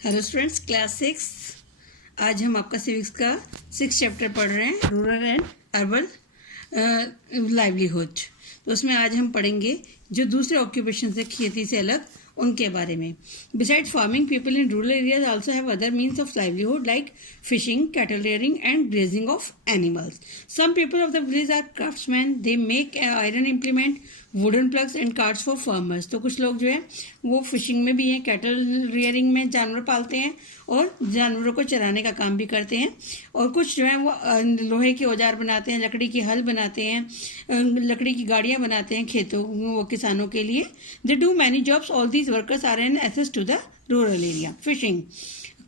Hello students, class 6। आज हम आपका सिविक्स का 6 चैप्टर पढ़ रहे हैं, रूरल एंड अर्बन लाइवलीहुड। तो उसमें आज हम पढ़ेंगे जो दूसरे ऑक्यूपेशन से, खेती से अलग, उनके बारे में। Besides farming, people in rural areas also have other means of livelihood like fishing, cattle rearing and grazing of animals. Some people of the village are craftsman, they make iron implement, wooden ploughs and carts for farmers. तो कुछ लोग जो है वो fishing में भी हैं, cattle rearing में जानवर पालते हैं और जानवरों को चराने का काम भी करते हैं। और कुछ जो है वो लोहे के औजार बनाते हैं, लकड़ी की हल बनाते हैं, लकड़ी की गाड़ियां बनाते हैं खेतों वो किसानों के लिए। They do many jobs, all these workers are an एसेस to the rural area. Fishing,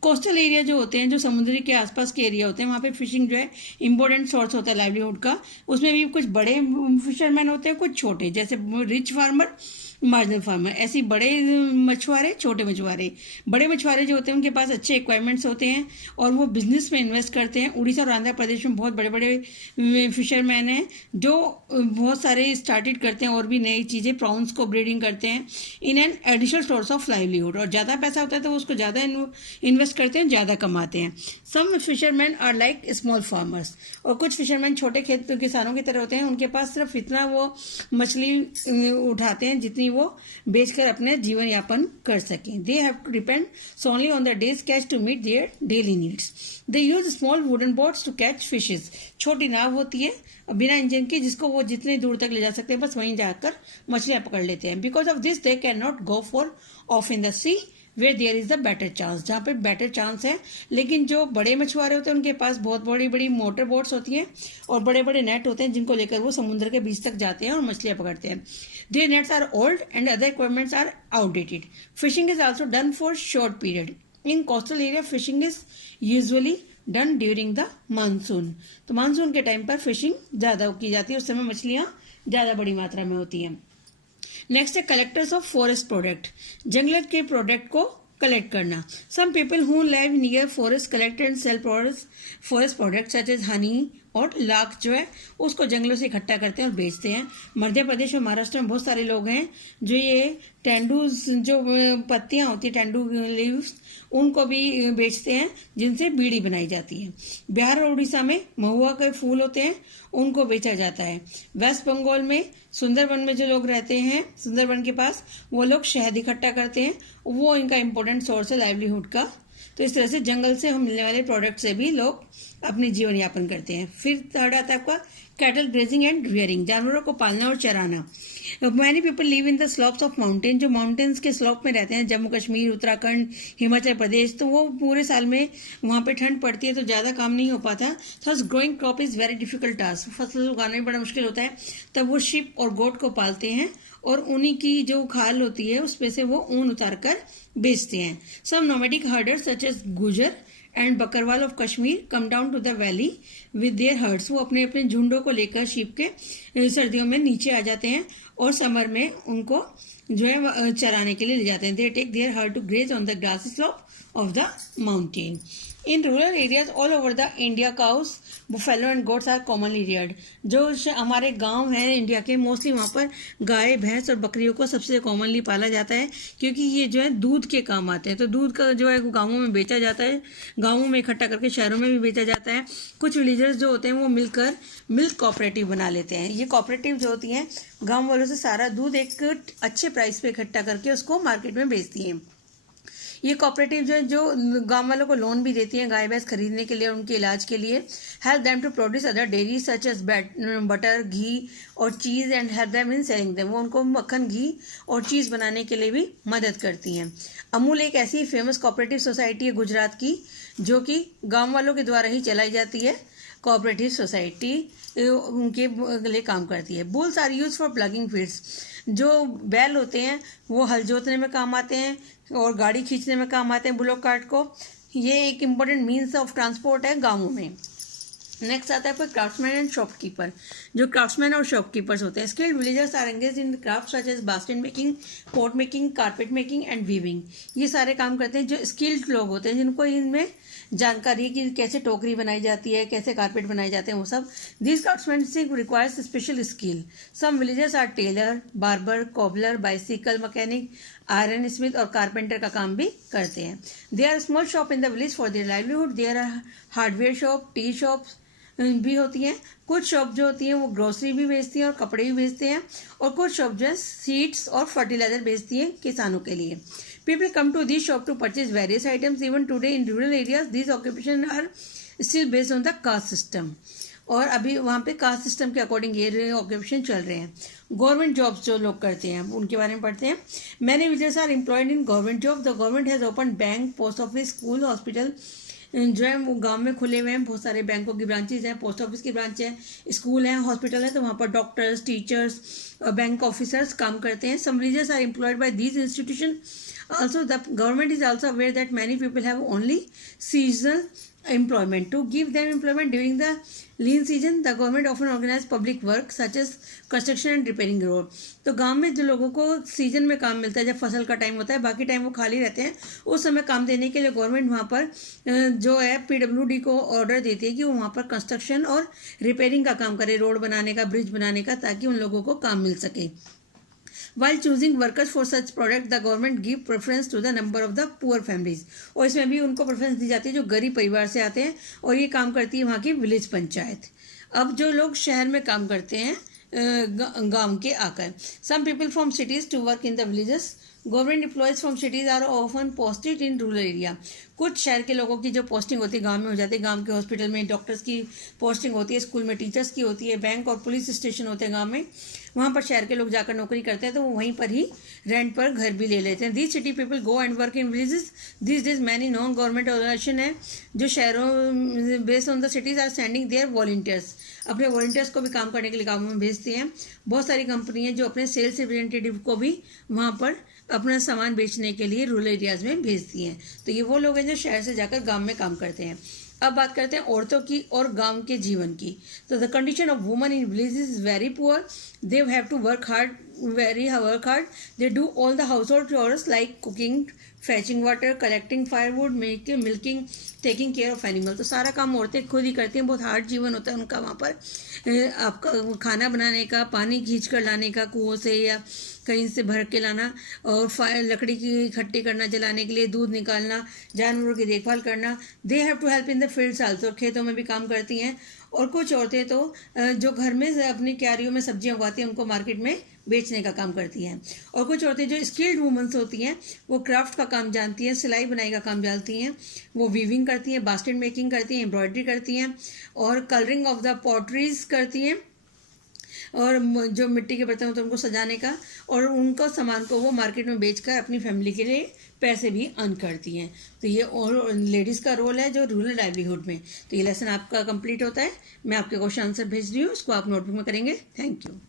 coastal area जो होते हैं, जो समुद्री के आसपास के एरिया होते हैं, वहाँ पे फिशिंग जो है इम्पोर्टेंट सोर्स होता है लाइवलीहुड का। उसमें भी कुछ बड़े फिशरमैन होते हैं, कुछ छोटे, जैसे रिच फार्मर, मार्जिनल फार्मर, ऐसी बड़े मछुआरे, छोटे मछुआरे। बड़े मछुआरे जो होते हैं उनके पास अच्छे इक्विपमेंट्स होते हैं और वो बिजनेस में इन्वेस्ट करते हैं। उड़ीसा और आंध्र प्रदेश में बहुत बड़े बड़े फिशरमैन हैं जो बहुत सारे स्टार्टेड करते हैं और भी नई चीज़ें, प्रॉन्स को ब्रीडिंग करते हैं in an additional source of livelihood. और ज़्यादा पैसा होता है तो उसको ज़्यादा इन्वेस्ट करते हैं, ज़्यादा कमाते हैं। Some fisherman are like small farmers, और कुछ फिशरमैन छोटे खेत किसानों की तरह होते हैं। उनके पास सिर्फ इतना वो मछली उठाते हैं जितनी वो बेचकर अपने जीवन यापन कर सकें। They have to depend solely on the day's catch to meet their daily needs. They use small wooden boats to catch fishes. छोटी नाव होती है बिना इंजन की, जिसको वो जितने दूर तक ले जा सकते हैं बस वहीं जाकर मछलियां पकड़ लेते हैं। Because of this they cannot go for off in the sea where there is the better chance, जहाँ पे बेटर चांस है। लेकिन जो बड़े मछुआरे होते हैं उनके पास बहुत बड़ी बड़ी मोटर बोट्स होती हैं और बड़े बड़े नेट होते हैं जिनको लेकर वो समुद्र के बीच तक जाते हैं और मछलियां पकड़ते हैं। Their nets are old and other equipments are outdated. Fishing is also done for short period. In coastal area, fishing is usually done during the monsoon. तो मानसून के टाइम पर फिशिंग ज्यादा की जाती है, उस समय मछलियां ज्यादा बड़ी मात्रा में होती हैं। नेक्स्ट है कलेक्टर्स ऑफ फॉरेस्ट प्रोडक्ट, जंगल के प्रोडक्ट को कलेक्ट करना। Some people who live near forest collect and sell forest product such as honey और लाख जो है उसको जंगलों से इकट्ठा करते हैं और बेचते हैं। मध्य प्रदेश और महाराष्ट्र में बहुत सारे लोग हैं जो ये टेंडू जो पत्तियां होती है, टेंडू लीव्स, उनको भी बेचते हैं जिनसे बीड़ी बनाई जाती है। बिहार और उड़ीसा में महुआ के फूल होते हैं, उनको बेचा जाता है। वेस्ट बंगाल में सुंदरबन में जो लोग रहते हैं, सुंदरबन के पास, वो लोग शहद इकट्ठा करते हैं, वो इनका इम्पोर्टेंट सोर्स है लाइवलीहुड का। तो इस तरह से जंगल से हम मिलने वाले प्रोडक्ट से भी लोग अपने जीवन यापन करते हैं। फिर थर्ड आता है आपका कैटल ग्रेजिंग एंड रियरिंग, जानवरों को पालना और चराना। Many people live in the slopes of mountain, जो माउंटेन्स के स्लोप में रहते हैं, जम्मू कश्मीर, उत्तराखंड, हिमाचल प्रदेश, तो वो पूरे साल में वहाँ पे ठंड पड़ती है तो ज़्यादा काम नहीं हो पाता। Thus growing crop is very difficult task, फसल उगाना भी बड़ा मुश्किल होता है। तब वो शिप और गोट को पालते हैं और उन्हीं की जो खाल होती है उसमें से वो ऊन उतार कर बेचते हैं। Some nomadic herders such as Gujjar and Bakarwal of Kashmir come down to the valley with their herds, वो अपने अपने झुंडों को लेकर शीप के सर्दियों में नीचे आ जाते हैं और समर में उनको जो है चराने के लिए ले जाते हैं। They take their herd to graze on the grassy slope of the mountain. In rural areas all over the India cows, buffalo and goats are commonly reared. जो हमारे गांव हैं इंडिया के, मोस्टली वहाँ पर गाय, भैंस और बकरियों को सबसे कॉमनली पाला जाता है क्योंकि ये जो है दूध के काम आते हैं। तो दूध का जो है गाँवों में बेचा जाता है, गाँवों में इकट्ठा करके शहरों में भी बेचा जाता है। कुछ विलेजर्स जो होते हैं वो मिलकर मिल्क कोऑपरेटिव बना लेते हैं। ये कोऑपरेटिव जो होती हैं गाँव वालों से सारा दूध एक अच्छे प्राइस पे इकट्ठा करके उसको मार्केट में बेचती हैं। ये कोऑपरेटिव जो गांव वालों को लोन भी देती हैं गाय भैंस खरीदने के लिए और उनके इलाज के लिए। Help them to produce other dairy such as butter, ghee और cheese and help them in selling them, वो उनको मक्खन, घी और चीज़ बनाने के लिए भी मदद करती हैं। अमूल एक ऐसी फेमस कोऑपरेटिव सोसाइटी है गुजरात की जो कि गाँव वालों के द्वारा ही चलाई जाती है। कोऑपरेटिव सोसाइटी उनके लिए काम करती है। Bulls are use for ploughing fields, जो बैल होते हैं वो हल जोतने में काम आते हैं और गाड़ी खींचने में काम आते हैं, बुलॉक कार्ट को। ये एक इम्पोर्टेंट मीन्स ऑफ ट्रांसपोर्ट है गाँवों में। नेक्स्ट आता है क्राफ्ट्समैन एंड शॉपकीपर, जो क्राफ्ट्समैन और शॉपकीपर्स होते हैं। Skilled villagers are engaged in craft such as basket making, pot making, carpet making and weaving. ये सारे काम करते हैं जो स्किल्ड लोग होते हैं, जिनको इनमें जानकारी है कि कैसे टोकरी बनाई जाती है, कैसे कारपेट बनाए जाते हैं, वो सब। This craftsmanship requires special skill. Some villagers are tailor, barber, cobbler, bicycle mechanic, iron smith और कारपेंटर का काम भी करते हैं। They are small shop in the village for their livelihood. There are hardware shop, tea shops भी होती हैं। कुछ शॉप जो होती हैं वो ग्रोसरी भी बेचती हैं और कपड़े भी बेचते हैं, और कुछ शॉप जो है सीड्स और फर्टिलाइजर बेचती हैं किसानों के लिए। People come to this shop to purchase various items. Even today in rural areas this occupation are still based on the caste system, और अभी वहाँ पे कास्ट सिस्टम के अकॉर्डिंग ये ऑक्यूपेशन चल रहे हैं। गवर्नमेंट जॉब्स जो लोग करते हैं उनके बारे में पढ़ते हैं। Many villagers are employed in government job. The government has open bank, post office, school, hospital जो है वो गांव में खुले हुए हैं। बहुत सारे बैंकों की ब्रांचेज हैं, पोस्ट ऑफिस की ब्रांच है, स्कूल है, हॉस्पिटल है, तो वहाँ पर डॉक्टर्स, टीचर्स, बैंक ऑफिसर्स काम करते हैं। Some villagers are employed by these institution. Also, the government is also aware that many people have only seasonal employment. To give them employment during the lean season, the government often organize public work such as construction and repairing road. तो गांव में जो लोगों को season में काम मिलता है, जब फसल का टाइम होता है, बाकी टाइम वो खाली रहते हैं, उस समय काम देने के लिए गवर्नमेंट वहाँ पर जो है PWD को ऑर्डर देती है कि वो वहाँ पर कंस्ट्रक्शन और रिपेयरिंग का काम करे, रोड बनाने का, ब्रिज बनाने का, ताकि उन लोगों को काम मिल सके। While choosing workers for such product, the government give preference to the number of the poor families. और इसमें भी उनको प्रेफरेंस दी जाती है जो गरीब परिवार से आते हैं, और ये काम करती है वहाँ की विलेज पंचायत। अब जो लोग शहर में काम करते हैं गांव के आकर, some people from cities to work in the villages. Government employees from cities are often posted in rural area. कुछ शहर के लोगों की जो पोस्टिंग होती है गांव में हो जाती है। गांव के हॉस्पिटल में डॉक्टर्स की पोस्टिंग होती है, स्कूल में टीचर्स की होती है, बैंक और पुलिस स्टेशन होते हैं गांव में, वहाँ पर शहर के लोग जाकर नौकरी करते हैं, तो वो वहीं पर ही रेंट पर घर भी ले लेते हैं। These city people go and work in villages. These days many non government organization है जो शहरों based on the cities are sending their volunteers, अपने वॉलंटियर्स को भी काम करने के लिए गाँव में भेजते हैं। बहुत सारी कंपनी है जो अपने सेल्स रिप्रेजेंटेटिव को भी वहाँ पर अपना सामान बेचने के लिए रूरल एरियाज में भेजती हैं। तो ये वो लोग हैं जो शहर से जाकर गांव में काम करते हैं। अब बात करते हैं औरतों की और गांव के जीवन की। तो the condition of woman in villages is very poor. They have to work hard, they do all the household chores like cooking, fetching water, collecting firewood, milking, taking care of animal. तो सारा काम औरतें खुद ही करती हैं। बहुत hard जीवन होता है उनका वहाँ पर। आपका खाना बनाने का, पानी खींच कर लाने का कुओं से या कहीं से भर के लाना, और लकड़ी की इकट्ठी करना जलाने के लिए, दूध निकालना, जानवरों की देखभाल करना। They have to help in the fields also. खेतों में भी काम करती हैं। और कुछ औरतें तो जो घर में अपनी क्यारियों में सब्जियां उगाती हैं उनको मार्केट में बेचने का काम करती हैं। और कुछ औरतें जो स्किल्ड वुमेन्स होती हैं वो क्राफ्ट का काम जानती हैं, सिलाई बुनाई का काम जानती हैं, वो वीविंग करती हैं, बास्केट मेकिंग करती हैं, एम्ब्रॉयडरी करती हैं, और कलरिंग ऑफ द पॉटरीज करती हैं, और जो मिट्टी के बर्तन होते हैं उनको सजाने का, और उनको सामान को वो मार्केट में बेचकर अपनी फैमिली के लिए पैसे भी अर्न करती हैं। तो ये और लेडीज़ का रोल है जो रूरल लाइवलीहुड में। तो ये लेसन आपका कंप्लीट होता है। मैं आपके क्वेश्चन आंसर भेज रही हूँ, उसको आप नोटबुक में करेंगे। Thank you.